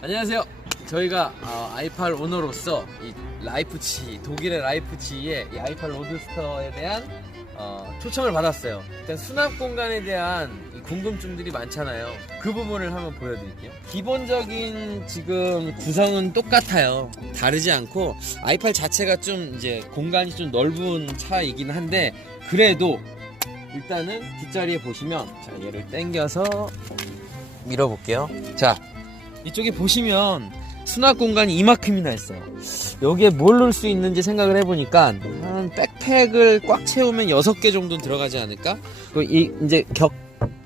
안녕하세요. 저희가 i8 오너로서 이 라이프치, 독일의 라이프치의 이 i8 로드스터에 대한 초청을 받았어요. 일단 수납 공간에 대한 이 궁금증들이 많잖아요. 그 부분을 한번 보여드릴게요. 기본적인 지금 구성은 똑같아요. 다르지 않고 i8 자체가 좀 이제 공간이 좀 넓은 차이긴 한데, 그래도 일단은 뒷자리에 보시면, 자, 얘를 당겨서 밀어볼게요. 자, 이쪽에 보시면 수납 공간이 이만큼이나 있어요. 여기에 뭘 넣을 수 있는지 생각을 해보니까 한 백팩을 꽉 채우면 6개 정도는 들어가지 않을까? 이제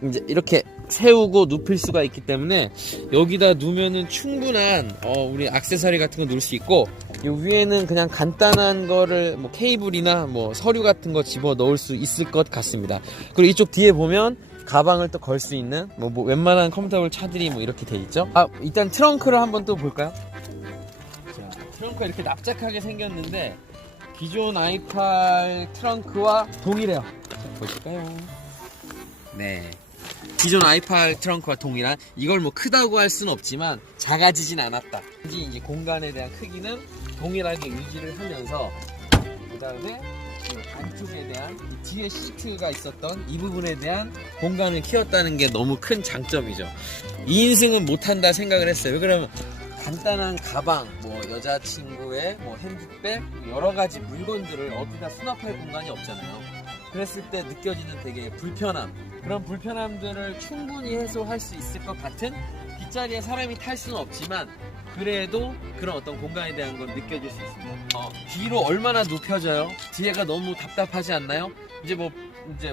이제 이렇게 세우고 눕힐 수가 있기 때문에 여기다 누면은 충분한 우리 액세서리 같은 거 넣을 수 있고, 이 위에는 그냥 간단한 거를 뭐 케이블이나 뭐 서류 같은 거 집어 넣을 수 있을 것 같습니다. 그리고 이쪽 뒤에 보면 가방을 또 걸 수 있는 뭐 웬만한 컴포터블 차들이 뭐 이렇게 돼 있죠. 일단 트렁크를 한번 또 볼까요? 자, 트렁크가 이렇게 납작하게 생겼는데 기존 i8 트렁크와 동일해요. 자, 보실까요? 네, 기존 i8 트렁크와 동일한, 이걸 뭐 크다고 할 수는 없지만 작아지진 않았다. 이제 공간에 대한 크기는 동일하게 유지를 하면서, 그 다음에 안쪽에 대한 뒤에 시트가 있었던 이 부분에 대한 공간을 키웠다는 게 너무 큰 장점이죠. 2인승은 못한다 생각을 했어요. 왜 그러면 간단한 가방, 뭐 여자친구의 뭐 핸드백, 여러 가지 물건들을 어디다 수납할 공간이 없잖아요. 그랬을 때 느껴지는 되게 불편함, 그런 불편함들을 충분히 해소할 수 있을 것 같은, 뒷자리에 사람이 탈 수는 없지만 그래도 그런 어떤 공간에 대한 건 느껴질 수 있습니다. 뒤로 얼마나 눕혀져요? 뒤에가 너무 답답하지 않나요? 이제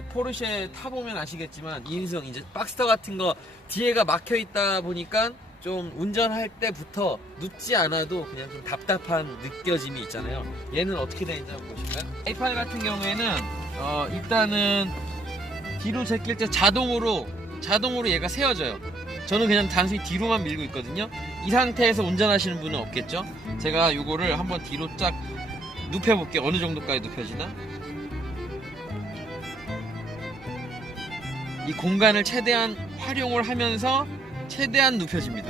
포르쉐 타보면 아시겠지만 2인승 이제 박스터 같은 거 뒤에가 막혀 있다 보니까 좀 운전할 때부터 눕지 않아도 그냥 좀 답답한 느껴짐이 있잖아요. 얘는 어떻게 되는지 한번 보실까요? i8 같은 경우에는 일단은 뒤로 제낄 때 자동으로 얘가 세워져요. 저는 그냥 단순히 뒤로만 밀고 있거든요. 이 상태에서 운전하시는 분은 없겠죠? 제가 요거를 한번 뒤로 쫙 눕혀볼게요. 어느 정도까지 눕혀지나? 이 공간을 최대한 활용을 하면서 최대한 눕혀집니다.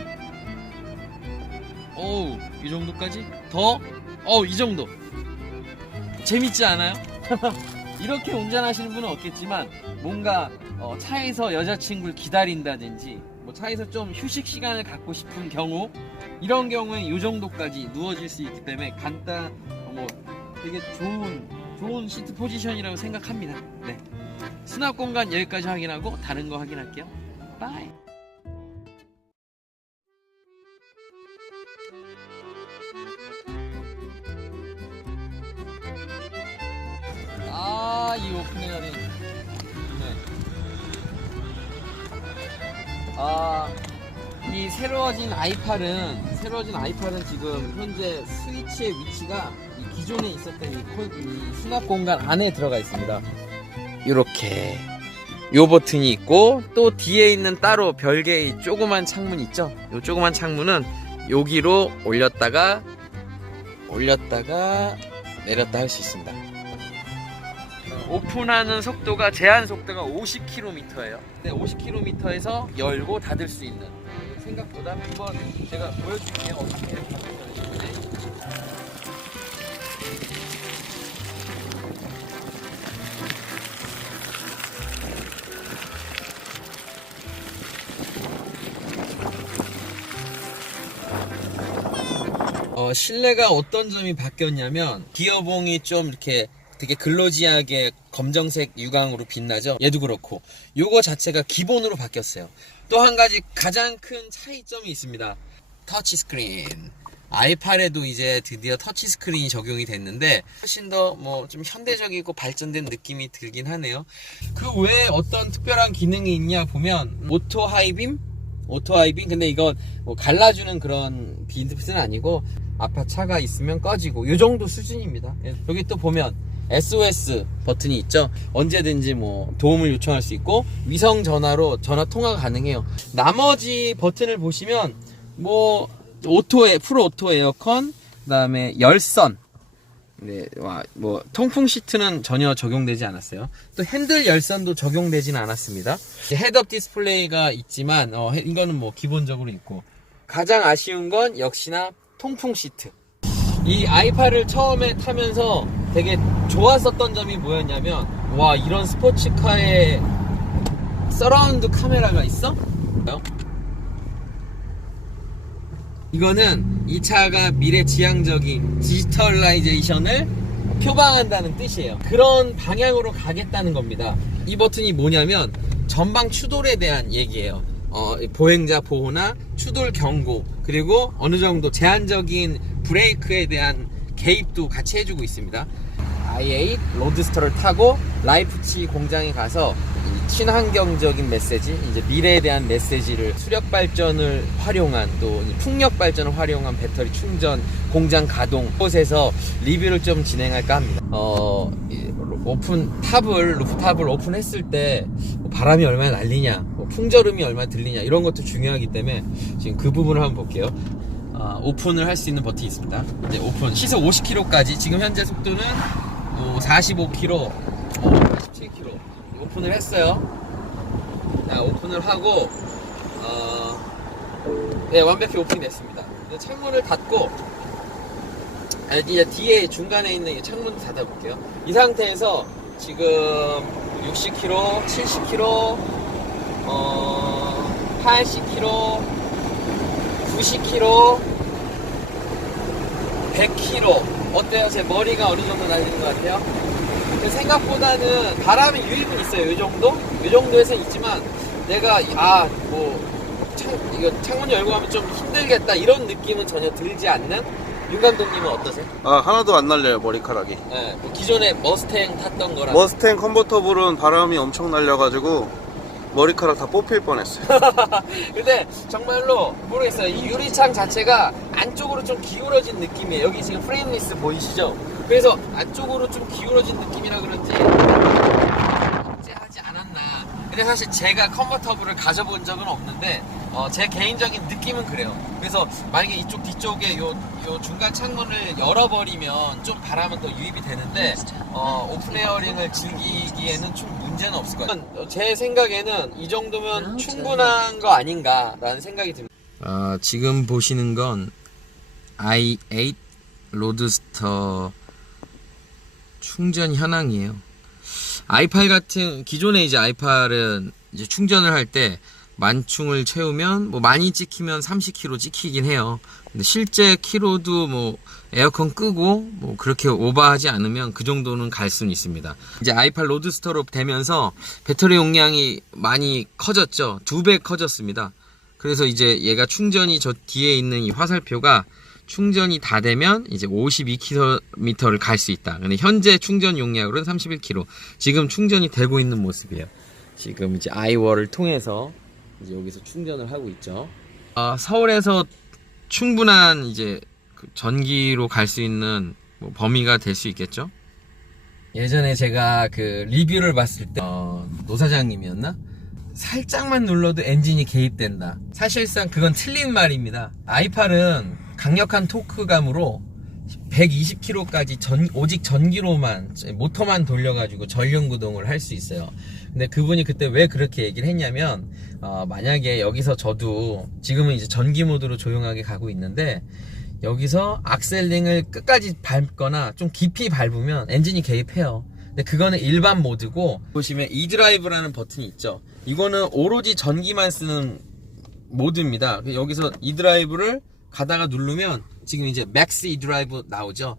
어우, 이 정도까지? 더? 이 정도. 재밌지 않아요? 이렇게 운전하시는 분은 없겠지만, 뭔가 차에서 여자친구를 기다린다든지, 뭐 차에서 좀 휴식 시간을 갖고 싶은 경우, 이런 경우에 이 정도까지 누워질 수 있기 때문에 되게 좋은 시트 포지션이라고 생각합니다. 네, 수납 공간 여기까지 확인하고 다른 거 확인할게요. 바이. 이 오픈에어링. 네. 이 새로워진 i8은 지금 현재 스위치의 위치가 이 기존에 있었던 이 수납 공간 안에 들어가 있습니다. 이렇게 요 버튼이 있고, 또 뒤에 있는 따로 별개의 조그만 창문 있죠? 요 조그만 창문은 여기로 올렸다가 내렸다 할 수 있습니다. 오픈하는 속도가, 제한 속도가 50km예요. 근데 50km에서 열고 닫을 수 있는, 생각보다 한번 제가 보여드릴게요. 어떻게 닫을지. 실내가 어떤 점이 바뀌었냐면, 기어봉이 좀 이렇게 되게 글로지하게 검정색 유광으로 빛나죠. 얘도 그렇고 요거 자체가 기본으로 바뀌었어요. 또 한 가지 가장 큰 차이점이 있습니다. 터치스크린. i8에도 이제 드디어 터치스크린이 적용이 됐는데, 훨씬 더 좀 현대적이고 발전된 느낌이 들긴 하네요. 그 외에 어떤 특별한 기능이 있냐 보면, 오토 하이빔. 근데 이건 뭐 갈라주는 그런 빈트는 아니고, 앞에 차가 있으면 꺼지고 요 정도 수준입니다. 여기 또 보면 SOS 버튼이 있죠. 언제든지 도움을 요청할 수 있고, 위성 전화로 전화 통화가 가능해요. 나머지 버튼을 보시면 풀 오토 에어컨, 그다음에 열선, 네, 통풍 시트는 전혀 적용되지 않았어요. 또 핸들 열선도 적용되지는 않았습니다. 헤드업 디스플레이가 있지만 이거는 기본적으로 있고, 가장 아쉬운 건 역시나 통풍 시트. 이 i8을 처음에 타면서 되게 좋았었던 점이 뭐였냐면, 와, 이런 스포츠카에 서라운드 카메라가 있어? 이거는 이 차가 미래지향적인 디지털라이제이션을 표방한다는 뜻이에요. 그런 방향으로 가겠다는 겁니다. 이 버튼이 뭐냐면 전방 추돌에 대한 얘기예요. 보행자 보호나 추돌 경고, 그리고 어느 정도 제한적인 브레이크에 대한 개입도 같이 해주고 있습니다. i8 로드스터를 타고 라이프치히 공장에 가서 이 친환경적인 메시지, 이제 미래에 대한 메시지를 수력 발전을 활용한, 또 풍력 발전을 활용한 배터리 충전, 공장 가동 곳에서 리뷰를 좀 진행할까 합니다. 루프탑을 오픈했을 때 바람이 얼마나 날리냐, 풍절음이 얼마나 들리냐, 이런 것도 중요하기 때문에 지금 그 부분을 한번 볼게요. 오픈을 할 수 있는 버튼이 있습니다. 이제 오픈, 시속 50km까지, 지금 현재 속도는 45km, 47km 오픈을 했어요. 자, 오픈을 하고 네, 완벽히 오픈이 됐습니다. 창문을 닫고 이제 뒤에 중간에 있는 이 창문 닫아볼게요. 이 상태에서 지금 60km, 70km, 80km, 90km, 100km. 어때요? 제 머리가 어느 정도 날리는 것 같아요? 생각보다는 바람의 유입은 있어요. 이 정도? 이 정도에서는 있지만, 내가 이거 창문 열고 하면 좀 힘들겠다, 이런 느낌은 전혀 들지 않는. 윤 감독님은 어떠세요? 하나도 안 날려요, 머리카락이. 네, 기존에 머스탱 탔던 거랑. 머스탱 컨버터블은 바람이 엄청 날려가지고 머리카락 다 뽑힐 뻔했어요. 근데 정말로 모르겠어요. 이 유리창 자체가 안쪽으로 좀 기울어진 느낌이에요. 여기 지금 프레임리스 보이시죠? 그래서 안쪽으로 좀 기울어진 느낌이라 그런지 억제하지 않았나. 근데 사실 제가 컨버터블을 가져본 적은 없는데 제 개인적인 느낌은 그래요. 그래서 만약에 이쪽 뒤쪽에 요 중간 창문을 열어버리면 좀 바람은 더 유입이 되는데 오픈 에어링을 즐기기에는 좀 문제는 없을 것 같아요. 제 생각에는 이 정도면 충분한 거 아닌가라는 생각이 듭니다. 지금 보시는 건 i8 로드스터 충전 현황이에요. i8 같은, 기존에 이제 i8은 이제 충전을 할 때 만충을 채우면 많이 찍히면 30km 찍히긴 해요. 근데 실제 키로도 에어컨 끄고 그렇게 오버하지 않으면 그 정도는 갈 수는 있습니다. 이제 i8 로드스터로 되면서 배터리 용량이 많이 커졌죠. 2배 커졌습니다. 그래서 이제 얘가 충전이, 저 뒤에 있는 이 화살표가 충전이 다 되면 이제 52km를 갈 수 있다. 근데 현재 충전 용량으로는 31km. 지금 충전이 되고 있는 모습이에요. 지금 이제 아이월을 통해서 이제 여기서 충전을 하고 있죠. 서울에서 충분한 이제 전기로 갈 수 있는 범위가 될 수 있겠죠. 예전에 제가 그 리뷰를 봤을 때 노 사장님이었나? 살짝만 눌러도 엔진이 개입된다. 사실상 그건 틀린 말입니다. i8은 강력한 토크감으로 120km까지 오직 전기로만, 모터만 돌려가지고 전륜구동을 할 수 있어요. 근데 그분이 그때 왜 그렇게 얘기를 했냐면, 만약에 여기서 저도 지금은 이제 전기 모드로 조용하게 가고 있는데, 여기서 악셀링을 끝까지 밟거나 좀 깊이 밟으면 엔진이 개입해요. 근데 그거는 일반 모드고, 보시면 e드라이브라는 버튼이 있죠. 이거는 오로지 전기만 쓰는 모드입니다. 여기서 e드라이브를 가다가 누르면 지금 이제 맥스 e드라이브 나오죠.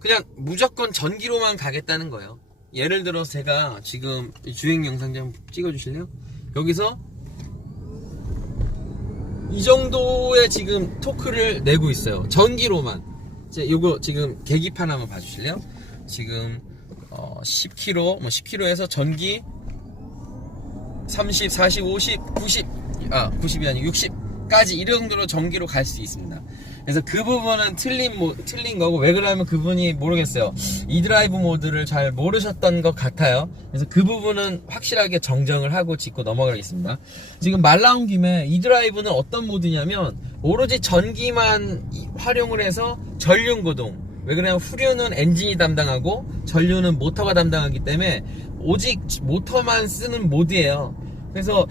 그냥 무조건 전기로만 가겠다는 거예요. 예를 들어서 제가 지금 주행 영상 좀 찍어주실래요? 여기서 이 정도의 지금 토크를 내고 있어요. 전기로만. 요거 지금 계기판 한번 봐주실래요? 지금 10km, 10km에서 전기 30, 40, 50, 90이 아니고 60까지 이 정도로 전기로 갈 수 있습니다. 그래서 그 부분은 틀린 거고, 왜 그러냐면 그분이 모르겠어요. e드라이브 모드를 잘 모르셨던 것 같아요. 그래서 그 부분은 확실하게 정정을 하고 짚고 넘어가겠습니다. 지금 말 나온 김에 e드라이브는 어떤 모드냐면 오로지 전기만 활용을 해서 전륜구동. 왜 그러냐면 후륜은 엔진이 담당하고 전륜은 모터가 담당하기 때문에 오직 모터만 쓰는 모드예요. 그래서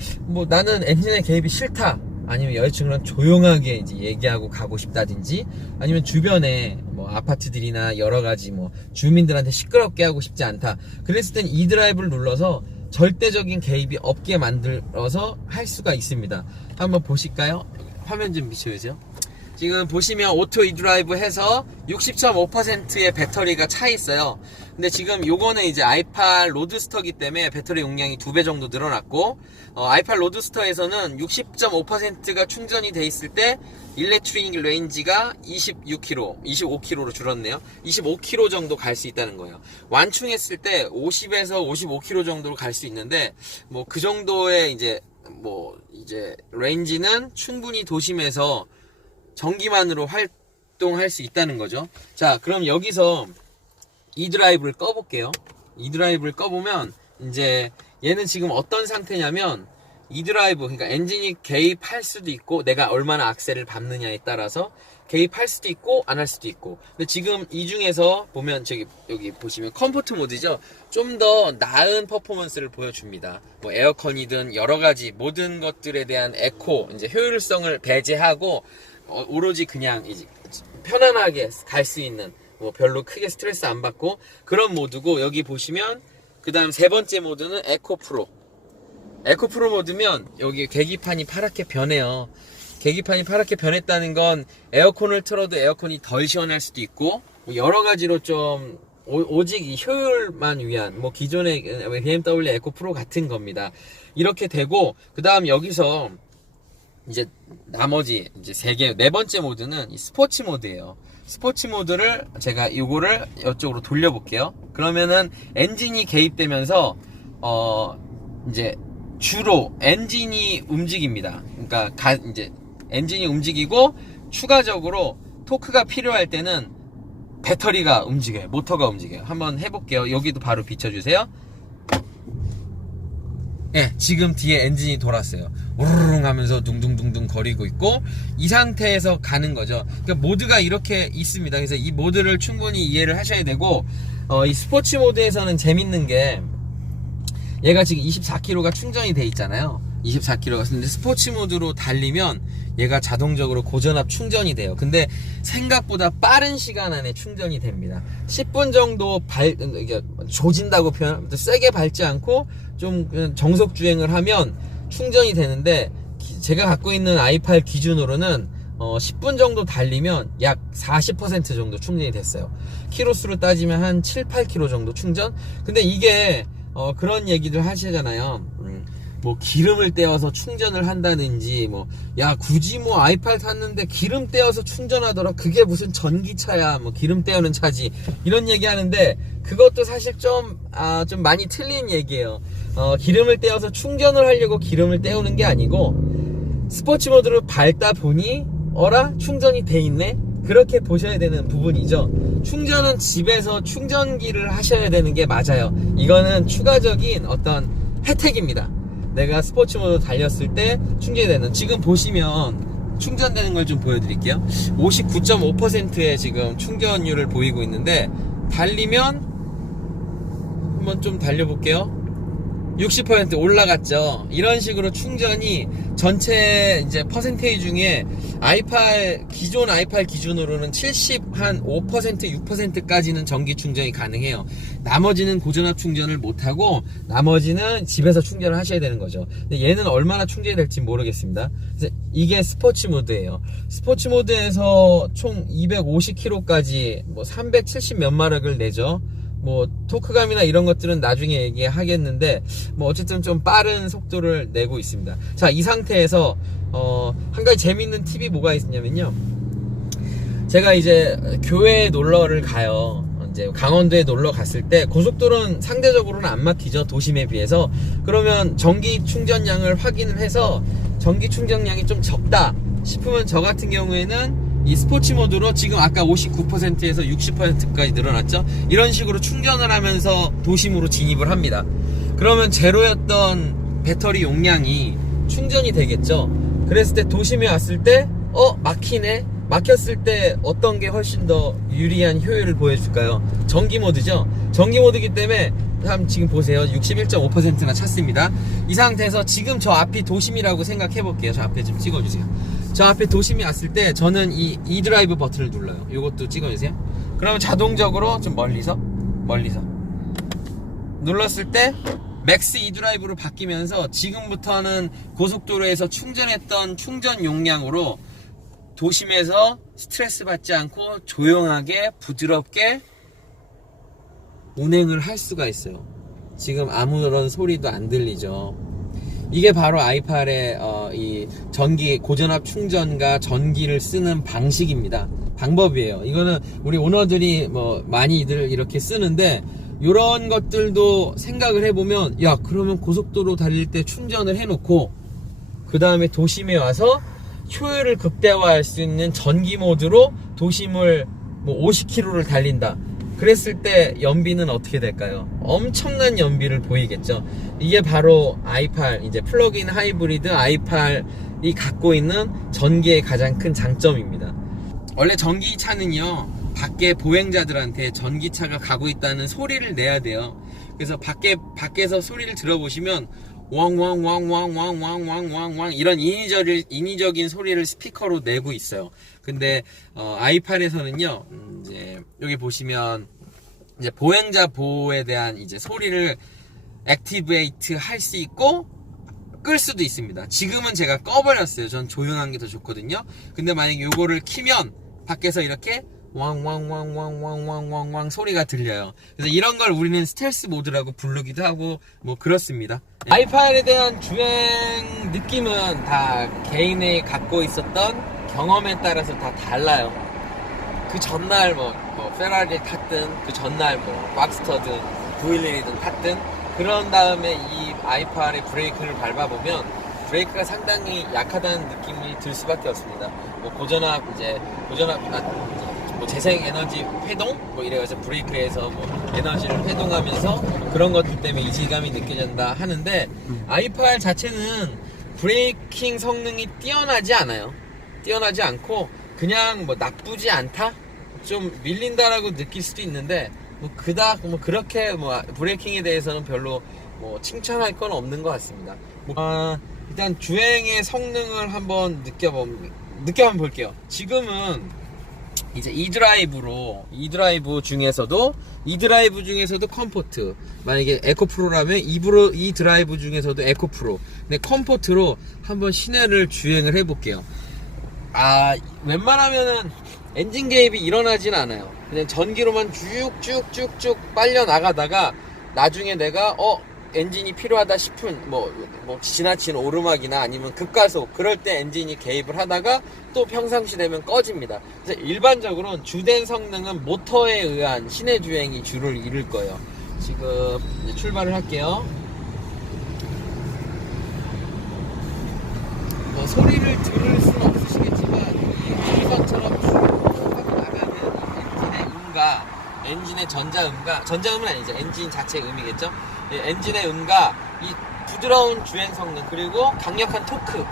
나는 엔진의 개입이 싫다, 아니면 여자친구랑 조용하게 이제 얘기하고 가고 싶다든지, 아니면 주변에 뭐 아파트들이나 여러 가지 뭐 주민들한테 시끄럽게 하고 싶지 않다. 그랬을 땐 이 드라이브를 눌러서 절대적인 개입이 없게 만들어서 할 수가 있습니다. 한번 보실까요? 화면 좀 비춰주세요. 지금 보시면 오토 이드라이브 해서 60.5%의 배터리가 차 있어요. 근데 지금 요거는 이제 i8 로드스터기 때문에 배터리 용량이 2배 정도 늘어났고, i8 로드스터에서는 60.5%가 충전이 돼 있을 때 일렉트릭 레인지가 25km로 줄었네요. 25km 정도 갈 수 있다는 거예요. 완충했을 때 50에서 55km 정도로 갈 수 있는데, 뭐 그 정도의 이제 레인지는 충분히 도심에서 전기만으로 활동할 수 있다는 거죠. 자, 그럼 여기서 이 드라이브를 꺼볼게요. 이 드라이브를 꺼보면 이제 얘는 지금 어떤 상태냐면, 이 드라이브, 그러니까 엔진이 개입할 수도 있고 내가 얼마나 악셀을 밟느냐에 따라서 개입할 수도 있고 안 할 수도 있고. 근데 지금 이 중에서 보면 여기 보시면 컴포트 모드죠. 좀 더 나은 퍼포먼스를 보여줍니다. 뭐 에어컨이든 여러 가지 모든 것들에 대한 에코, 이제 효율성을 배제하고 오로지 그냥 이제 편안하게 갈 수 있는, 뭐 별로 크게 스트레스 안 받고 그런 모드고, 여기 보시면 그 다음 세 번째 모드는 에코 프로 모드면 여기 계기판이 파랗게 변해요. 계기판이 파랗게 변했다는 건 에어컨을 틀어도 에어컨이 덜 시원할 수도 있고, 뭐 여러 가지로 좀 오직 이 효율만 위한, 뭐 기존의 BMW 에코 프로 같은 겁니다. 이렇게 되고, 그 다음 여기서 이제 나머지 이제 네 번째 모드는 이 스포츠 모드예요. 스포츠 모드를 제가 요거를 이쪽으로 돌려볼게요. 그러면은 엔진이 개입되면서 이제 주로 엔진이 움직입니다. 그러니까 이제 엔진이 움직이고, 추가적으로 토크가 필요할 때는 배터리가 움직여요. 모터가 움직여요. 한번 해볼게요. 여기도 바로 비춰주세요. 네, 지금 뒤에 엔진이 돌았어요. 우르릉 하면서 둥둥둥둥 거리고 있고, 이 상태에서 가는 거죠. 그러니까 모드가 이렇게 있습니다. 그래서 이 모드를 충분히 이해를 하셔야 되고, 이 스포츠 모드에서는 재밌는 게, 얘가 지금 24km가 충전이 돼 있잖아요. 24km가. 근데 스포츠 모드로 달리면 얘가 자동적으로 고전압 충전이 돼요. 근데 생각보다 빠른 시간 안에 충전이 됩니다. 10분 정도 이게 조진다고 표현하면 세게 밟지 않고 좀 정속 주행을 하면 충전이 되는데, 제가 갖고 있는 i8 기준으로는 10분 정도 달리면 약 40% 정도 충전이 됐어요. 키로수로 따지면 한 7, 8km 정도 충전? 근데 이게 그런 얘기들 하시잖아요. 뭐 기름을 떼어서 충전을 한다든지, 뭐 야 굳이 뭐 i8 탔는데 기름 떼어서 충전하더라, 그게 무슨 전기차야, 뭐 기름 떼우는 차지, 이런 얘기 하는데, 그것도 사실 좀 많이 틀린 얘기예요. 기름을 떼어서 충전을 하려고 기름을 떼우는 게 아니고, 스포츠 모드로 밟다 보니 어라 충전이 돼 있네, 그렇게 보셔야 되는 부분이죠. 충전은 집에서 충전기를 하셔야 되는 게 맞아요. 이거는 추가적인 어떤 혜택입니다. 내가 스포츠 모드 달렸을 때 충전이 되는, 지금 보시면 충전되는 걸 좀 보여드릴게요. 59.5%의 지금 충전율을 보이고 있는데, 달리면 한번 좀 달려볼게요. 60% 올라갔죠. 이런 식으로 충전이 전체 이제 퍼센테이지 중에 기존 i8 기준으로는 75% 6%까지는 전기 충전이 가능해요. 나머지는 고전압 충전을 못하고 나머지는 집에서 충전을 하셔야 되는 거죠. 근데 얘는 얼마나 충전이 될지 모르겠습니다. 그래서 이게 스포츠 모드예요. 스포츠 모드에서 총 250km까지 뭐 370 몇 마력을 내죠. 뭐 토크감이나 이런 것들은 나중에 얘기하겠는데, 뭐 어쨌든 좀 빠른 속도를 내고 있습니다. 자, 이 상태에서 한 가지 재밌는 팁이 뭐가 있냐면요, 제가 이제 교회에 놀러를 가요. 이제 강원도에 놀러 갔을 때 고속도로는 상대적으로는 안 막히죠, 도심에 비해서. 그러면 전기 충전량을 확인을 해서 전기 충전량이 좀 적다 싶으면, 저 같은 경우에는 이 스포츠 모드로 지금 아까 59%에서 60%까지 늘어났죠. 이런 식으로 충전을 하면서 도심으로 진입을 합니다. 그러면 제로였던 배터리 용량이 충전이 되겠죠. 그랬을 때 도심에 왔을 때 막히네, 막혔을 때 어떤 게 훨씬 더 유리한 효율을 보여줄까요? 전기 모드죠. 전기 모드이기 때문에 지금 보세요. 61.5%나 찼습니다. 이 상태에서 지금 저 앞이 도심이라고 생각해 볼게요. 저 앞에 좀 찍어주세요. 저 앞에 도심이 왔을 때 저는 이 드라이브 버튼을 눌러요. 이것도 찍어주세요. 그러면 자동적으로 좀 멀리서 눌렀을 때 맥스 E 드라이브로 바뀌면서 지금부터는 고속도로에서 충전했던 충전 용량으로 도심에서 스트레스 받지 않고 조용하게 부드럽게 운행을 할 수가 있어요. 지금 아무런 소리도 안 들리죠. 이게 바로 i8의 이 전기 고전압 충전과 전기를 쓰는 방식입니다. 방법이에요. 이거는 우리 오너들이 뭐 많이들 이렇게 쓰는데, 이런 것들도 생각을 해보면, 야, 그러면 고속도로 달릴 때 충전을 해놓고 그 다음에 도심에 와서 효율을 극대화할 수 있는 전기 모드로 도심을 뭐 50km를 달린다. 그랬을 때 연비는 어떻게 될까요? 엄청난 연비를 보이겠죠. 이게 바로 i8, 이제 플러그인 하이브리드 i8이 갖고 있는 전기의 가장 큰 장점입니다. 원래 전기차는요, 밖에 보행자들한테 전기차가 가고 있다는 소리를 내야 돼요. 그래서 밖에서 소리를 들어보시면 왕왕왕왕왕왕왕왕왕 이런 인위적인 소리를 스피커로 내고 있어요. 근데 i8에서는요, 이제 여기 보시면 이제 보행자 보호에 대한 이제 소리를 액티베이트 할 수 있고 끌 수도 있습니다. 지금은 제가 꺼버렸어요. 전 조용한 게 더 좋거든요. 근데 만약에 요거를 키면 밖에서 이렇게 왕왕왕왕왕왕왕왕 소리가 들려요. 그래서 이런 걸 우리는 스텔스 모드라고 부르기도 하고 뭐 그렇습니다. i8에 대한 주행 느낌은 다 개인이 갖고 있었던 경험에 따라서 다 달라요. 그 전날 뭐 페라리를 탔든, 그 전날 뭐 박스터든 911이든 탔든, 그런 다음에 이 i8의 브레이크를 밟아보면 브레이크가 상당히 약하다는 느낌이 들 수밖에 없습니다. 뭐 고전압 뭐 재생 에너지 회동 뭐 이래서 브레이크에서 뭐 에너지를 회동하면서 그런 것들 때문에 이질감이 느껴진다 하는데, i8 자체는 브레이킹 성능이 뛰어나지 않아요. 뛰어나지 않고 그냥 뭐 나쁘지 않다, 좀 밀린다라고 느낄 수도 있는데 뭐 그닥 뭐 그렇게 뭐 브레이킹에 대해서는 별로 뭐 칭찬할 건 없는 것 같습니다. 일단 주행의 성능을 한번 느껴보면 볼게요. 지금은 이제 E 드라이브 중에서도 컴포트, 만약에 에코 프로라면 E 드라이브 중에서도 에코 프로, 근데 컴포트로 한번 시내를 주행을 해볼게요. 웬만하면은 엔진 개입이 일어나진 않아요. 그냥 전기로만 쭉쭉쭉쭉 빨려 나가다가 나중에 내가 엔진이 필요하다 싶은 뭐 지나친 오르막이나 아니면 급가속, 그럴 때 엔진이 개입을 하다가 또 평상시 되면 꺼집니다. 그래서 일반적으로는 주된 성능은 모터에 의한 시내 주행이 주를 이룰 거예요. 지금 이제 출발을 할게요. 소리를 들을 수는 없으시겠지만 이 음성처럼 쭉 나가는 엔진의 전자음은 아니죠. 엔진 자체의 음이겠죠. 엔진의 음과 이 부드러운 주행 성능, 그리고 강력한 토크,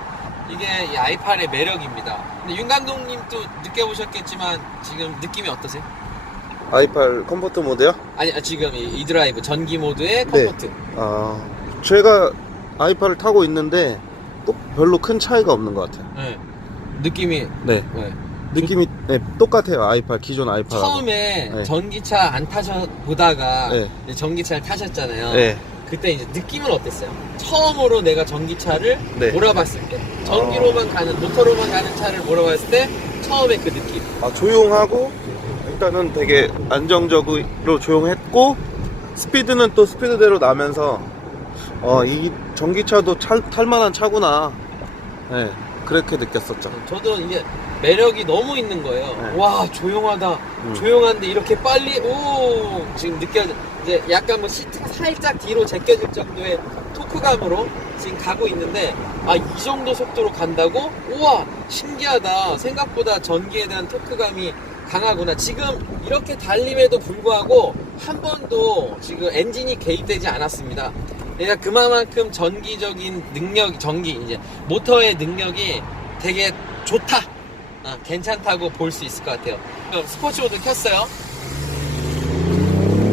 이게 이 i8의 매력입니다. 근데 윤 감독님도 느껴보셨겠지만 지금 느낌이 어떠세요? i8 컴포트 모드요? 아니, 지금 이 드라이브 전기 모드의 컴포트. 네. 제가 i8을 타고 있는데 별로 큰 차이가 없는 것 같아요. 네. 느낌이 느낌이 똑같아요. i8 기존 i8 처음에 네. 전기차 안 보다가 네. 전기차를 타셨잖아요. 네. 그때 이제 느낌은 어땠어요? 처음으로 내가 전기차를 네. 몰아봤을 때, 전기로만 가는, 모터로만 가는 차를 몰아봤을 때 처음에 그 느낌. 조용하고 일단은 되게 안정적으로 조용했고, 스피드는 또 스피드대로 나면서 이 전기차도 탈만한 차구나, 네, 그렇게 느꼈었죠. 저도 이게 매력이 너무 있는 거예요. 네. 와, 조용하다. 조용한데 이렇게 빨리, 지금 이제 약간 뭐 시트가 살짝 뒤로 제껴질 정도의 토크감으로 지금 가고 있는데, 이 정도 속도로 간다고? 우와, 신기하다. 생각보다 전기에 대한 토크감이 강하구나. 지금 이렇게 달림에도 불구하고 한 번도 지금 엔진이 개입되지 않았습니다. 그러니까 그만큼 전기적인 능력, 이제 모터의 능력이 되게 좋다. 괜찮다고 볼 수 있을 것 같아요. 스포츠 모드 켰어요.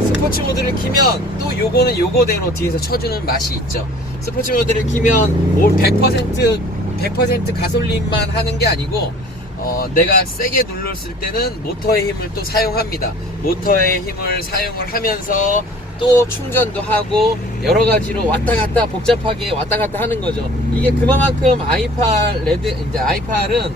스포츠 모드를 키면 또 요거는 요거대로 뒤에서 쳐주는 맛이 있죠. 스포츠 모드를 키면 100% 가솔린만 하는 게 아니고 내가 세게 눌렀을 때는 모터의 힘을 또 사용합니다. 모터의 힘을 사용을 하면서 또 충전도 하고 여러 가지로 왔다 갔다 복잡하게 왔다 갔다 하는 거죠. 이게 그만큼 i8은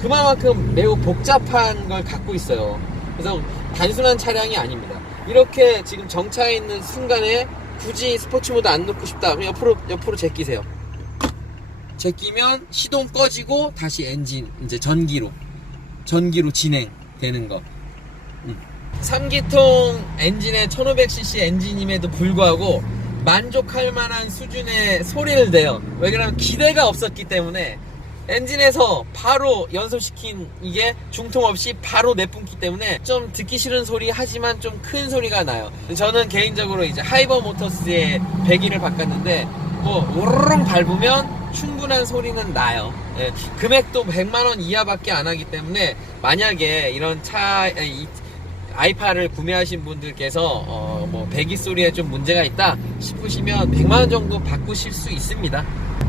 그만큼 매우 복잡한 걸 갖고 있어요. 그래서 단순한 차량이 아닙니다. 이렇게 지금 정차해 있는 순간에 굳이 스포츠 모드 안 놓고 싶다. 그럼 옆으로 제끼세요. 제끼면 시동 꺼지고 다시 엔진 이제 전기로 진행되는 거. 3기통 엔진의 1500cc 엔진임에도 불구하고 만족할 만한 수준의 소리를 내요. 왜 그러냐면 기대가 없었기 때문에 엔진에서 바로 연소시킨 이게 중통 없이 바로 내뿜기 때문에 좀 듣기 싫은 소리 하지만 좀 큰 소리가 나요. 저는 개인적으로 이제 하이버 모터스의 배기를 바꿨는데 뭐 우르릉 밟으면 충분한 소리는 나요. 예, 금액도 100만원 이하밖에 안 하기 때문에 만약에 이런 i8을 구매하신 분들께서 뭐 배기 소리에 좀 문제가 있다 싶으시면 100만원 정도 바꾸실 수 있습니다.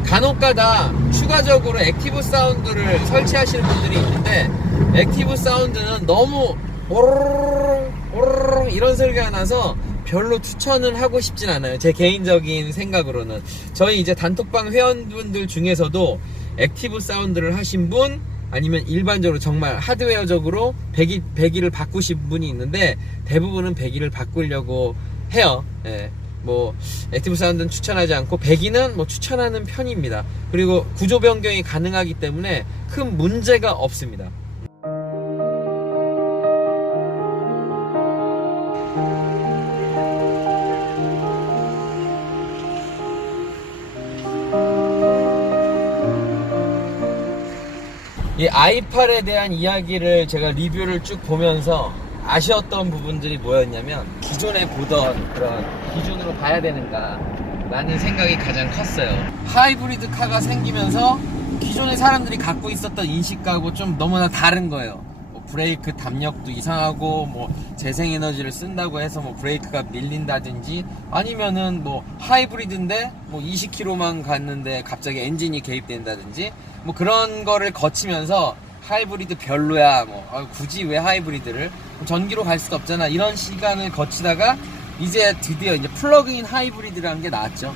간혹가다 추가적으로 액티브 사운드를 설치하시는 분들이 있는데 액티브 사운드는 너무 오르르르 이런 소리가 나서 별로 추천을 하고 싶진 않아요. 제 개인적인 생각으로는. 저희 이제 단톡방 회원분들 중에서도 액티브 사운드를 하신 분 아니면 일반적으로 정말 하드웨어적으로 배기를 바꾸신 분이 있는데 대부분은 배기를 바꾸려고 해요. 예. 뭐 액티브 사운드는 추천하지 않고 배기는 뭐 추천하는 편입니다. 그리고 구조 변경이 가능하기 때문에 큰 문제가 없습니다. 이 i8에 대한 이야기를 제가 리뷰를 쭉 보면서 아쉬웠던 부분들이 뭐였냐면 기존에 보던 그런 기준으로 봐야 되는가 라는 생각이 가장 컸어요. 하이브리드 카가 생기면서 기존의 사람들이 갖고 있었던 인식하고 좀 너무나 다른 거예요. 뭐 브레이크 담력도 이상하고 뭐 재생에너지를 쓴다고 해서 뭐 브레이크가 밀린다든지 아니면은 뭐 하이브리드인데 뭐 20km만 갔는데 갑자기 엔진이 개입된다든지 뭐 그런 거를 거치면서 하이브리드 별로야 뭐 굳이 왜 하이브리드를 전기로 갈 수가 없잖아 이런 시간을 거치다가 이제 드디어 이제 플러그인 하이브리드라는 게 나왔죠.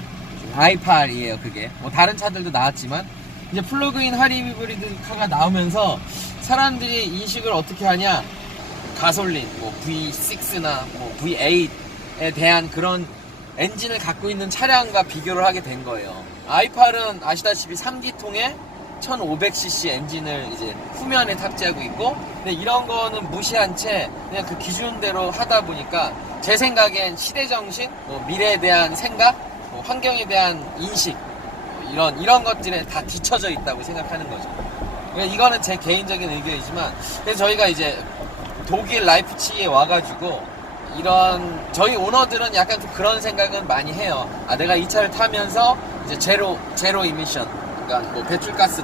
i8이에요. 그게 뭐 다른 차들도 나왔지만 이제 플러그인 하이브리드 카가 나오면서 사람들이 인식을 어떻게 하냐, 가솔린 뭐 V6나 뭐 V8에 대한 그런 엔진을 갖고 있는 차량과 비교를 하게 된 거예요. i8은 아시다시피 3기통에 1500cc 엔진을 이제 후면에 탑재하고 있고, 근데 이런 거는 무시한 채 그냥 그 기준대로 하다 보니까 제 생각엔 시대정신, 뭐 미래에 대한 생각, 뭐 환경에 대한 인식, 이런 것들에 다 뒤처져 있다고 생각하는 거죠. 그러니까 이거는 제 개인적인 의견이지만, 그래서 저희가 이제 독일 라이프치히에 와가지고 이런 저희 오너들은 약간 좀 그런 생각은 많이 해요. 내가 이 차를 타면서 이제 제로 이미션, 그러니까 뭐 배출가스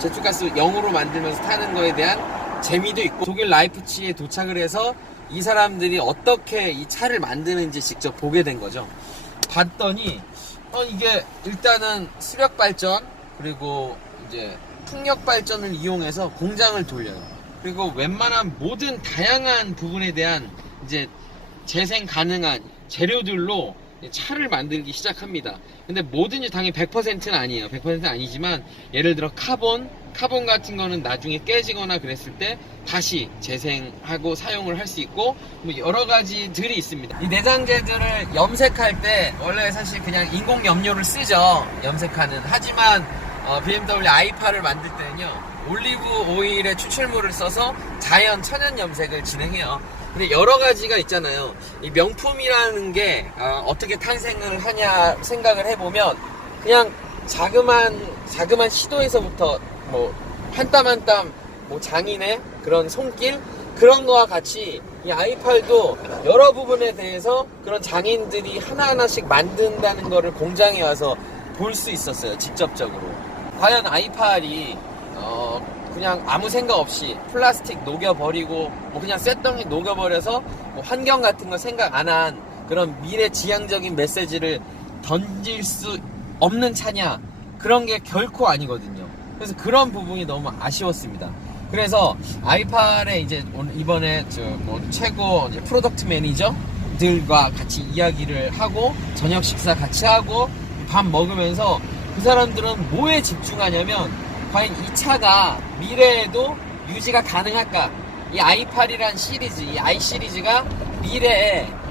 제출가스 0으로 만들면서 타는 거에 대한 재미도 있고, 독일 라이프치히에 도착을 해서 이 사람들이 어떻게 이 차를 만드는지 직접 보게 된 거죠. 봤더니 이게 일단은 수력 발전 그리고 이제 풍력 발전을 이용해서 공장을 돌려요. 그리고 웬만한 모든 다양한 부분에 대한 이제 재생 가능한 재료들로 차를 만들기 시작합니다. 근데 뭐든지 당연히 100%는 아니에요. 100%는 아니지만 예를 들어 카본 같은 거는 나중에 깨지거나 그랬을 때 다시 재생하고 사용을 할 수 있고, 뭐 여러 가지들이 있습니다. 이 내장재들을 염색할 때 원래 사실 그냥 인공 염료를 쓰죠. 염색하는. 하지만 BMW i8을 만들 때는요, 올리브 오일의 추출물을 써서 자연 천연 염색을 진행해요. 근데 여러 가지가 있잖아요. 이 명품이라는 게 어떻게 탄생을 하냐 생각을 해보면, 그냥 자그만 시도에서부터 뭐 한 땀 한 땀 뭐 장인의 그런 손길, 그런 거와 같이 이 i8도 여러 부분에 대해서 그런 장인들이 하나하나씩 만든다는 거를 공장에 와서 볼 수 있었어요. 직접적으로. 과연 i8이 그냥 아무 생각 없이 플라스틱 녹여버리고 뭐 그냥 쇳덩이 녹여버려서 뭐 환경 같은 거 생각 안 한 그런 미래지향적인 메시지를 던질 수 없는 차냐, 그런 게 결코 아니거든요. 그래서 그런 부분이 너무 아쉬웠습니다. 그래서 i8에 이제 이번에 뭐 최고 이제 프로덕트 매니저들과 같이 이야기를 하고 저녁 식사 같이 하고 밥 먹으면서 그 사람들은 뭐에 집중하냐면 과연 이 차가 미래에도 유지가 가능할까? 이 i8이란 시리즈, 이 i 시리즈가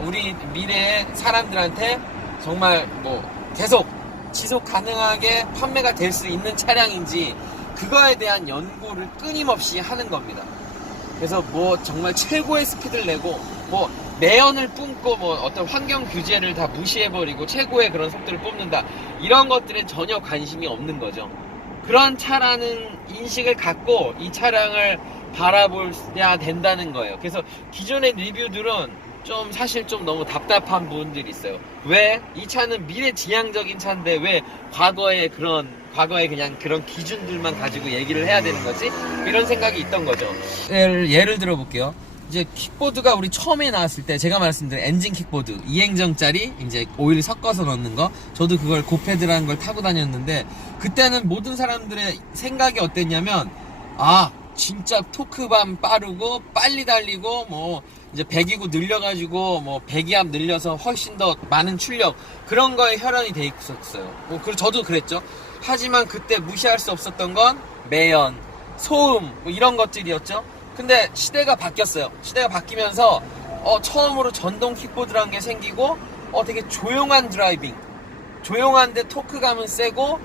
우리 미래의 사람들한테 정말 뭐 계속 지속 가능하게 판매가 될 수 있는 차량인지 그거에 대한 연구를 끊임없이 하는 겁니다. 그래서 뭐 정말 최고의 스피드를 내고 뭐 내연을 뿜고 뭐 어떤 환경 규제를 다 무시해버리고 최고의 그런 속도를 뽐는다, 이런 것들에 전혀 관심이 없는 거죠. 그런 차라는 인식을 갖고 이 차량을 바라봐야 된다는 거예요. 그래서 기존의 리뷰들은 좀 사실 좀 너무 답답한 부분들이 있어요. 왜? 이 차는 미래지향적인 차인데 왜 과거에 그냥 그런 기준들만 가지고 얘기를 해야 되는 거지? 이런 생각이 있던 거죠. 예를 들어볼게요. 이제 킥보드가 우리 처음에 나왔을 때 제가 말씀드린 엔진 킥보드 2행정짜리 이제 오일 섞어서 넣는 거, 저도 그걸 고패드라는 걸 타고 다녔는데 그때는 모든 사람들의 생각이 어땠냐면, 아 진짜 토크감 빠르고 빨리 달리고 뭐 이제 배기구 늘려가지고 뭐 배기압 늘려서 훨씬 더 많은 출력, 그런 거에 혈안이 돼 있었어요. 뭐 저도 그랬죠. 하지만 그때 무시할 수 없었던 건 매연, 소음 뭐 이런 것들이었죠. 근데 시대가 바뀌었어요. 시대가 바뀌면서 처음으로 전동 킥보드라는 게 생기고 되게 조용한 드라이빙, 조용한데 토크감은 세고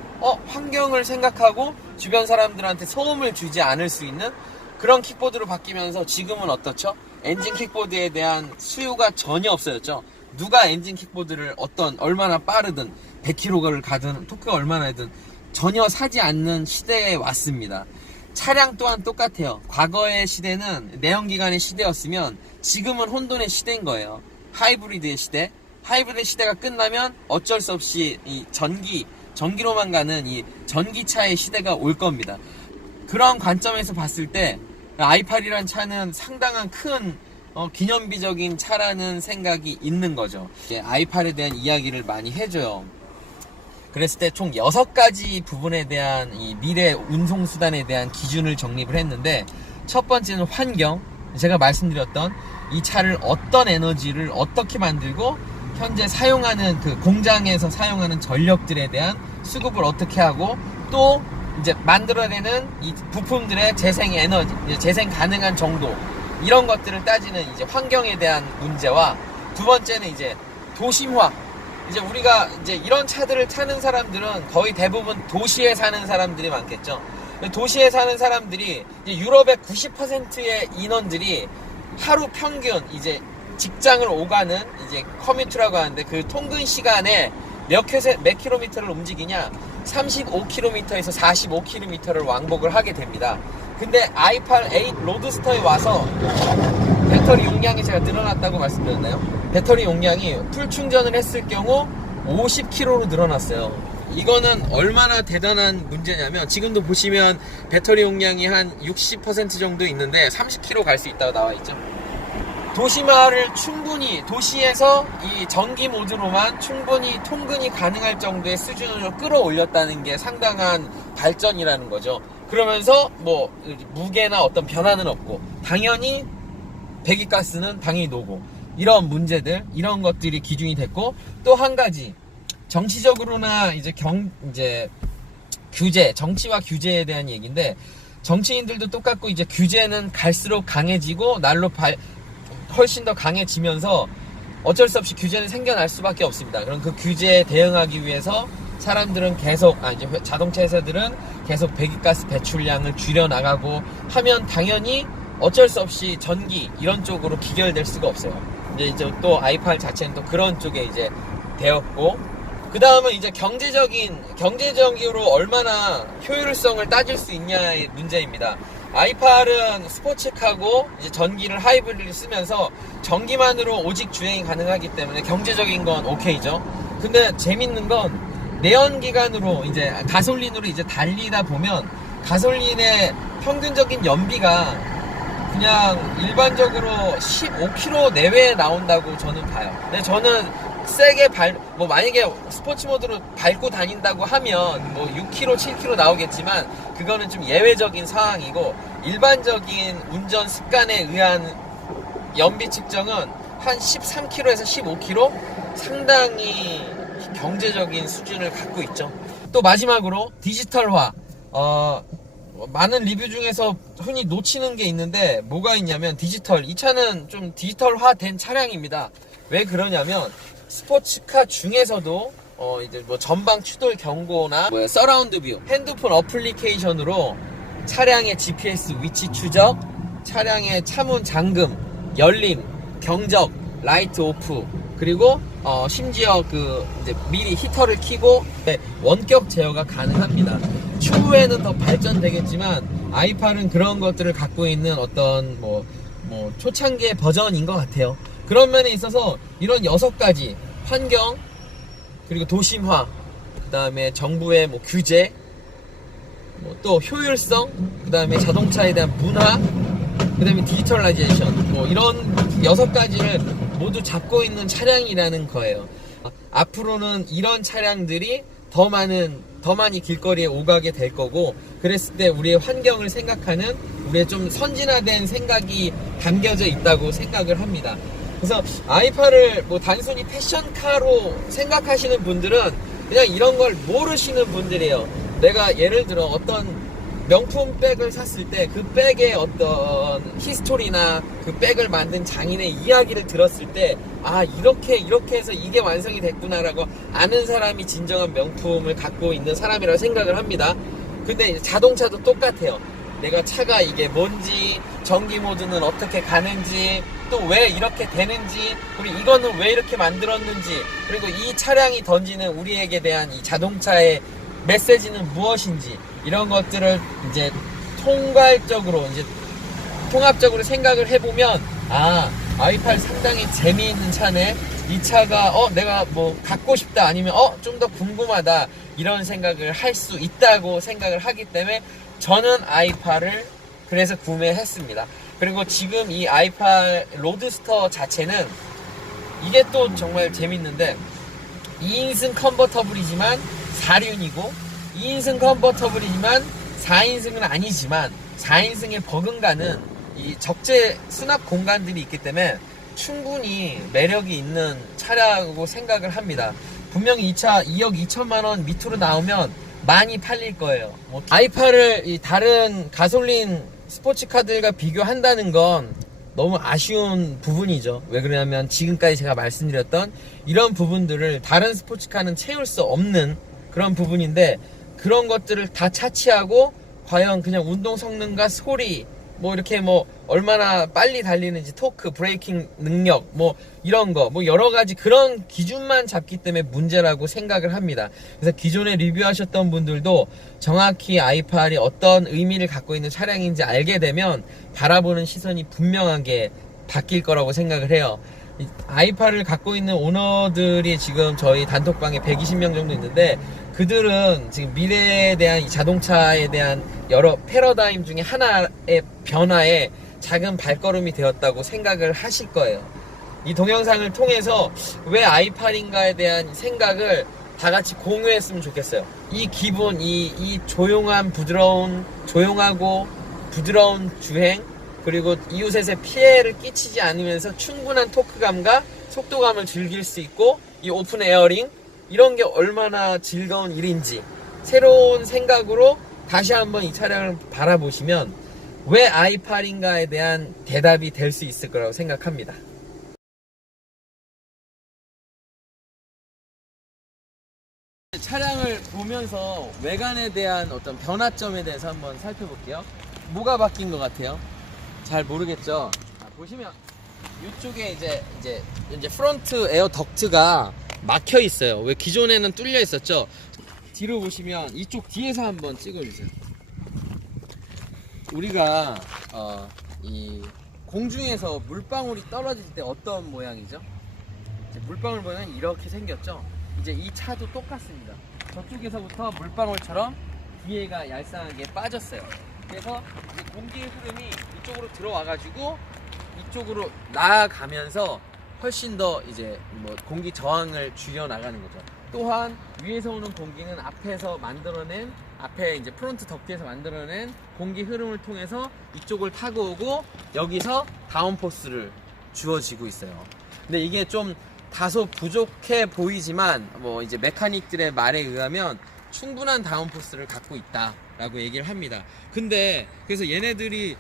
환경을 생각하고 주변 사람들한테 소음을 주지 않을 수 있는 그런 킥보드로 바뀌면서 지금은 어떻죠? 엔진 킥보드에 대한 수요가 전혀 없어졌죠. 누가 엔진 킥보드를 얼마나 빠르든 100km를 가든 토크가 얼마나 되든 전혀 사지 않는 시대에 왔습니다. 차량 또한 똑같아요. 과거의 시대는 내연기관의 시대였으면 지금은 혼돈의 시대인 거예요. 하이브리드의 시대. 하이브리드 시대가 끝나면 어쩔 수 없이 이 전기로만 가는 이 전기차의 시대가 올 겁니다. 그런 관점에서 봤을 때 i8이란 차는 상당한 큰 기념비적인 차라는 생각이 있는 거죠. i8에 대한 이야기를 많이 해줘요. 그랬을 때 총 6가지 부분에 대한 이 미래 운송수단에 대한 기준을 정립을 했는데, 첫 번째는 환경. 제가 말씀드렸던 이 차를 어떤 에너지를 어떻게 만들고 현재 사용하는 그 공장에서 사용하는 전력들에 대한 수급을 어떻게 하고, 또 이제 만들어내는 이 부품들의 재생 에너지, 재생 가능한 정도, 이런 것들을 따지는 이제 환경에 대한 문제와, 두 번째는 이제 도심화. 이제 우리가 이제 이런 차들을 타는 사람들은 거의 대부분 도시에 사는 사람들이 많겠죠. 도시에 사는 사람들이 이제 유럽의 90%의 인원들이 하루 평균 이제 직장을 오가는 이제 커뮤트라고 하는데, 그 통근 시간에 몇 킬로미터를 움직이냐? 35km에서 45km를 왕복을 하게 됩니다. 근데 i8 로드스터에 와서 배터리 용량이 제가 늘어났다고 말씀드렸나요? 배터리 용량이 풀 충전을 했을 경우 50kg로 늘어났어요. 이거는 얼마나 대단한 문제냐면, 지금도 보시면 배터리 용량이 한 60% 정도 있는데 30kg 갈 수 있다고 나와 있죠. 도시화를 충분히, 도시에서 이 전기 모드로만 충분히 통근이 가능할 정도의 수준으로 끌어올렸다는 게 상당한 발전이라는 거죠. 그러면서 뭐 무게나 어떤 변화는 없고, 당연히 배기가스는 당연히 노고, 이런 문제들, 이런 것들이 기준이 됐고, 또 한 가지 정치적으로나 이제 규제, 정치와 규제에 대한 얘기인데, 정치인들도 똑같고 이제 규제는 갈수록 강해지고 날로 훨씬 더 강해지면서 어쩔 수 없이 규제는 생겨날 수밖에 없습니다. 그럼 그 규제에 대응하기 위해서 사람들은 계속 이제 자동차 회사들은 계속 배기가스 배출량을 줄여나가고 하면 당연히 어쩔 수 없이 전기 이런 쪽으로 기결될 수가 없어요. 이제 또 i8 자체는 또 그런 쪽에 이제 되었고, 그 다음은 이제 경제적으로 얼마나 효율성을 따질 수 있냐의 문제입니다. i8은 스포츠카고 이제 전기를 하이브리드를 쓰면서 전기만으로 오직 주행이 가능하기 때문에 경제적인 건 오케이죠. 근데 재밌는 건 내연기관으로 이제 가솔린으로 이제 달리다 보면 가솔린의 평균적인 연비가 그냥 일반적으로 15km 내외에 나온다고 저는 봐요. 근데 저는 세게 뭐 만약에 스포츠 모드로 밟고 다닌다고 하면 뭐 6km, 7km 나오겠지만 그거는 좀 예외적인 상황이고, 일반적인 운전 습관에 의한 연비 측정은 한 13km에서 15km 상당히 경제적인 수준을 갖고 있죠. 또 마지막으로 디지털화. 많은 리뷰 중에서 흔히 놓치는 게 있는데 뭐가 있냐면 이 차는 좀 디지털화 된 차량입니다. 왜 그러냐면 스포츠카 중에서도 이제 뭐 전방 추돌 경고나 서라운드 뷰, 핸드폰 어플리케이션으로 차량의 GPS 위치 추적, 차량의 차문 잠금, 열림, 경적, 라이트 오프, 그리고 심지어 이제 미리 히터를 켜고 원격 제어가 가능합니다. 추후에는 더 발전되겠지만 i8은 그런 것들을 갖고 있는 어떤 뭐 초창기의 버전인 것 같아요. 그런 면에 있어서 이런 6가지 환경, 그리고 도심화, 그 다음에 정부의 규제, 또 효율성, 그 다음에 자동차에 대한 문화, 그 다음에 디지털라이제이션, 이런 6가지를 모두 잡고 있는 차량이라는 거예요. 앞으로는 이런 차량들이 더 많이 길거리에 오가게 될 거고, 그랬을 때 우리의 환경을 생각하는 우리의 좀 선진화된 생각이 담겨져 있다고 생각을 합니다. 그래서 i8을 단순히 패션카로 생각하시는 분들은 그냥 이런 걸 모르시는 분들이에요. 내가 예를 들어 어떤 명품 백을 샀을 때 그 백의 어떤 히스토리나 그 백을 만든 장인의 이야기를 들었을 때 이렇게 해서 이게 완성이 됐구나라고 아는 사람이 진정한 명품을 갖고 있는 사람이라고 생각을 합니다. 근데 자동차도 똑같아요. 내가 차가 이게 뭔지, 전기 모드는 어떻게 가는지, 또 왜 이렇게 되는지, 그리고 이거는 왜 이렇게 만들었는지, 그리고 이 차량이 던지는 우리에게 대한 이 자동차의 메시지는 무엇인지, 이런 것들을 이제 통합적으로 생각을 해보면 i8 상당히 재미있는 차네, 이 차가 내가 갖고 싶다, 아니면 좀 더 궁금하다, 이런 생각을 할 수 있다고 생각을 하기 때문에 저는 i8을 그래서 구매했습니다. 그리고 지금 이 i8 로드스터 자체는 이게 또 정말 재밌는데, 2인승 컨버터블이지만 4륜이고 2인승 컨버터블이지만 4인승은 아니지만 4인승에 버금가는 이 적재 수납 공간들이 있기 때문에 충분히 매력이 있는 차라고 생각을 합니다. 분명히 이 차 2억 2천만 원 밑으로 나오면 많이 팔릴 거예요. i8을 다른 가솔린 스포츠카들과 비교한다는 건 너무 아쉬운 부분이죠. 왜 그러냐면 지금까지 제가 말씀드렸던 이런 부분들을 다른 스포츠카는 채울 수 없는 그런 부분인데, 그런 것들을 다 차치하고 과연 그냥 운동 성능과 소리, 이렇게 얼마나 빨리 달리는지, 토크, 브레이킹 능력, 이런 거, 여러 가지 그런 기준만 잡기 때문에 문제라고 생각을 합니다. 그래서 기존에 리뷰하셨던 분들도 정확히 i8이 어떤 의미를 갖고 있는 차량인지 알게 되면 바라보는 시선이 분명하게 바뀔 거라고 생각을 해요. i8을 갖고 있는 오너들이 지금 저희 단톡방에 120명 정도 있는데, 그들은 지금 미래에 대한 이 자동차에 대한 여러 패러다임 중에 하나의 변화에 작은 발걸음이 되었다고 생각을 하실 거예요. 이 동영상을 통해서 왜 i8인가에 대한 생각을 다 같이 공유했으면 좋겠어요. 이 기분, 이 조용하고 부드러운 주행, 그리고 이웃에 피해를 끼치지 않으면서 충분한 토크감과 속도감을 즐길 수 있고, 이 오픈 에어링, 이런 게 얼마나 즐거운 일인지 새로운 생각으로 다시 한번 이 차량을 바라보시면 왜 i8인가에 대한 대답이 될 수 있을 거라고 생각합니다. 차량을 보면서 외관에 대한 어떤 변화점에 대해서 한번 살펴볼게요. 뭐가 바뀐 것 같아요? 잘 모르겠죠? 보시면 이쪽에 이제 프론트 에어 덕트가 막혀 있어요. 왜 기존에는 뚫려 있었죠? 뒤로 보시면 이쪽 뒤에서 한번 찍어주세요. 우리가 이 공중에서 물방울이 떨어질 때 어떤 모양이죠? 물방울 모양은 이렇게 생겼죠? 이제 이 차도 똑같습니다. 저쪽에서부터 물방울처럼 뒤에가 얄쌍하게 빠졌어요. 그래서 이제 공기의 흐름이 이쪽으로 들어와가지고 이쪽으로 나아가면서 훨씬 더 이제 뭐 공기 저항을 줄여 나가는 거죠. 또한 위에서 오는 공기는 앞에서 만들어낸 앞에 이제 프론트 덕트에서 만들어낸 공기 흐름을 통해서 이쪽을 타고 오고 여기서 다운포스를 주어지고 있어요. 근데 이게 좀 다소 부족해 보이지만 뭐 이제 메카닉들의 말에 의하면 충분한 다운포스를 갖고 있다라고 얘기를 합니다. 근데 그래서 얘네들이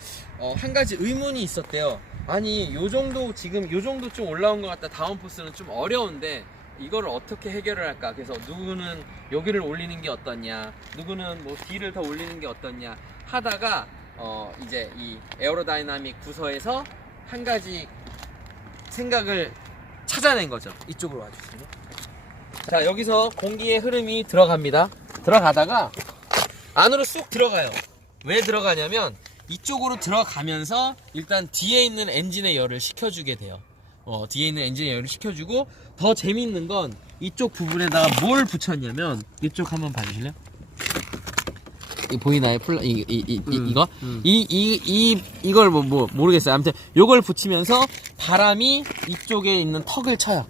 한 가지 의문이 있었대요. 아니 요 정도 지금 요 정도 좀 올라온 것 같다. 다운포스는 좀 어려운데 이거를 어떻게 해결을 할까? 그래서 누구는 여기를 올리는 게 어떠냐, 누구는 뭐 D를 더 올리는 게 어떠냐 하다가 이제 이 에어로다이나믹 부서에서 한 가지 생각을 찾아낸 거죠. 이쪽으로 와주세요. 자, 여기서 공기의 흐름이 들어갑니다. 들어가다가 안으로 쑥 들어가요. 왜 들어가냐면 이쪽으로 들어가면서 일단 뒤에 있는 엔진의 열을 식혀주게 돼요. 뒤에 있는 엔진의 열을 식혀주고, 더 재밌는 건 이쪽 부분에다가 뭘 붙였냐면, 이쪽 한번 봐주실래요? 이 보이나요? 이거? 이걸 모르겠어요. 아무튼 요걸 붙이면서 바람이 이쪽에 있는 턱을 쳐요.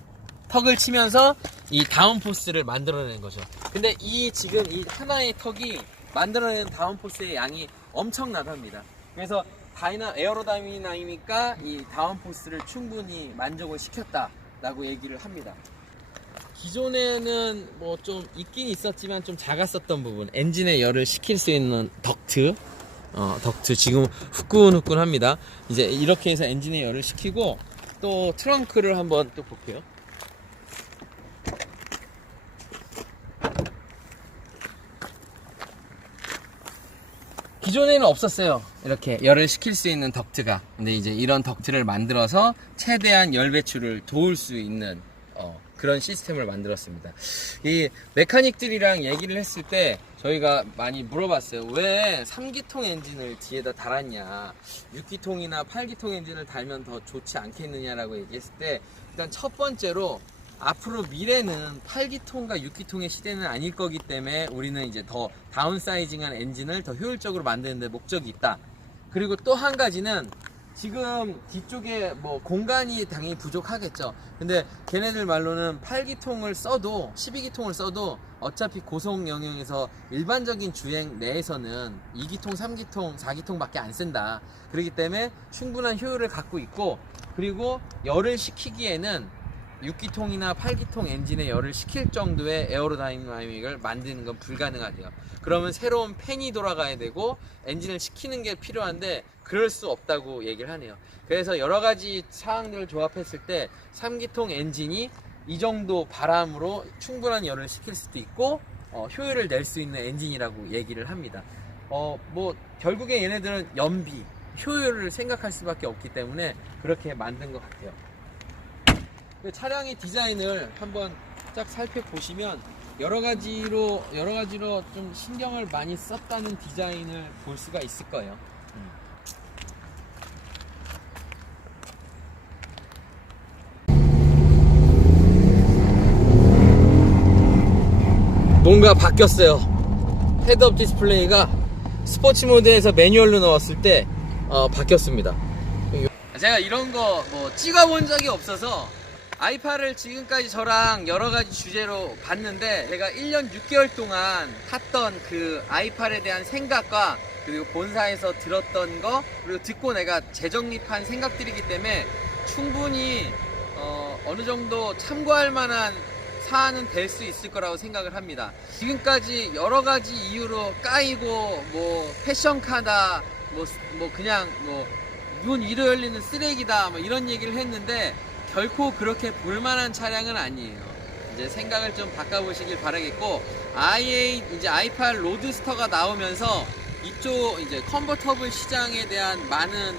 턱을 치면서 이 다운포스를 만들어내는 거죠. 근데 지금 이 하나의 턱이 만들어내는 다운포스의 양이 엄청나답니다. 그래서 에어로다이나믹이니까 이 다운포스를 충분히 만족을 시켰다라고 얘기를 합니다. 기존에는 뭐 좀 있긴 있었지만 좀 작았었던 부분, 엔진의 열을 식힐 수 있는 덕트 지금 후끈후끈합니다. 이제 이렇게 해서 엔진의 열을 식히고, 또 트렁크를 한번 또 볼게요. 기존에는 없었어요. 이렇게 열을 식힐 수 있는 덕트가. 근데 이제 이런 덕트를 만들어서 최대한 열 배출을 도울 수 있는 그런 시스템을 만들었습니다. 이 메카닉들이랑 얘기를 했을 때 저희가 많이 물어봤어요. 왜 3기통 엔진을 뒤에다 달았냐, 6기통이나 8기통 엔진을 달면 더 좋지 않겠느냐라고 얘기했을 때, 일단 첫 번째로 앞으로 미래는 8기통과 6기통의 시대는 아닐 거기 때문에 우리는 이제 더 다운사이징한 엔진을 더 효율적으로 만드는 데 목적이 있다. 그리고 또 한 가지는 지금 뒤쪽에 뭐 공간이 당연히 부족하겠죠. 근데 걔네들 말로는 8기통을 써도 12기통을 써도 어차피 고속 영역에서 일반적인 주행 내에서는 2기통, 3기통, 4기통 밖에 안 쓴다. 그렇기 때문에 충분한 효율을 갖고 있고, 그리고 열을 식히기에는 6기통이나 8기통 엔진에 열을 식힐 정도의 에어로다이나믹을 만드는 건 불가능하대요. 그러면 새로운 팬이 돌아가야 되고 엔진을 식히는 게 필요한데 그럴 수 없다고 얘기를 하네요. 그래서 여러 가지 사항들을 조합했을 때 3기통 엔진이 이 정도 바람으로 충분한 열을 식힐 수도 있고 효율을 낼 수 있는 엔진이라고 얘기를 합니다. 뭐 결국에 얘네들은 연비, 효율을 생각할 수밖에 없기 때문에 그렇게 만든 것 같아요. 차량의 디자인을 한번 쫙 살펴보시면 여러 가지로 좀 신경을 많이 썼다는 디자인을 볼 수가 있을 거예요. 뭔가 바뀌었어요. 헤드업 디스플레이가 스포츠 모드에서 매뉴얼로 넣었을 때 바뀌었습니다. 제가 이런 거 찍어본 적이 없어서 i8을 지금까지 저랑 여러가지 주제로 봤는데, 제가 1년 6개월 동안 탔던 그 i8에 대한 생각과 그리고 본사에서 들었던 거, 그리고 듣고 내가 재정립한 생각들이기 때문에 충분히 어느 정도 참고할 만한 사안은 될 수 있을 거라고 생각을 합니다. 지금까지 여러가지 이유로 까이고 뭐 패션카다, 뭐 그냥 문 위로 열리는 쓰레기다, 뭐 이런 얘기를 했는데 결코 그렇게 볼만한 차량은 아니에요. 이제 생각을 좀 바꿔보시길 바라겠고, 이제 i8 로드스터가 나오면서 이쪽 이제 컨버터블 시장에 대한 많은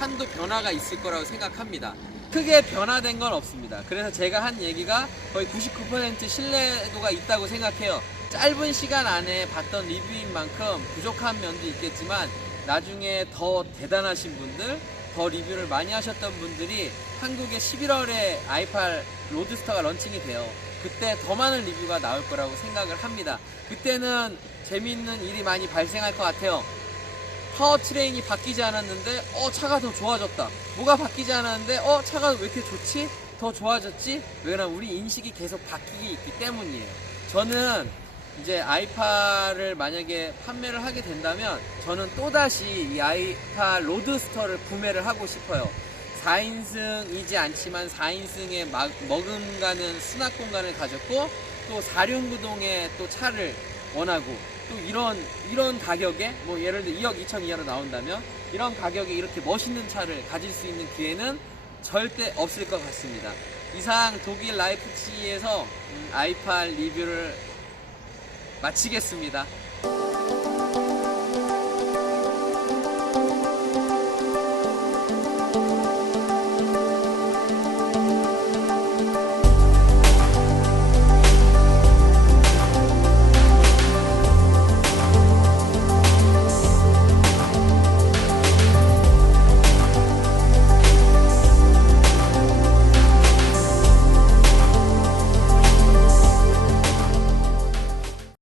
판도 변화가 있을 거라고 생각합니다. 크게 변화된 건 없습니다. 그래서 제가 한 얘기가 거의 99% 신뢰도가 있다고 생각해요. 짧은 시간 안에 봤던 리뷰인 만큼 부족한 면도 있겠지만, 나중에 더 대단하신 분들, 더 리뷰를 많이 하셨던 분들이 한국에 11월에 i8 로드스터가 런칭이 돼요. 그때 더 많은 리뷰가 나올 거라고 생각을 합니다. 그때는 재미있는 일이 많이 발생할 것 같아요. 파워트레인이 바뀌지 않았는데 차가 더 좋아졌다. 뭐가 바뀌지 않았는데 차가 왜 이렇게 좋지? 더 좋아졌지? 왜냐면 우리 인식이 계속 바뀌기 있기 때문이에요. 저는 이제 i8을 만약에 판매를 하게 된다면 저는 또다시 이 i8 로드스터를 구매를 하고 싶어요. 4인승이지 않지만 4인승에 머금가는 수납 공간을 가졌고 또 4륜구동의 또 차를 원하고 또 이런 가격에 뭐 예를 들어 2억 2천 이하로 나온다면 이런 가격에 이렇게 멋있는 차를 가질 수 있는 기회는 절대 없을 것 같습니다. 이상 독일 라이프치히에서 i8 리뷰를 마치겠습니다.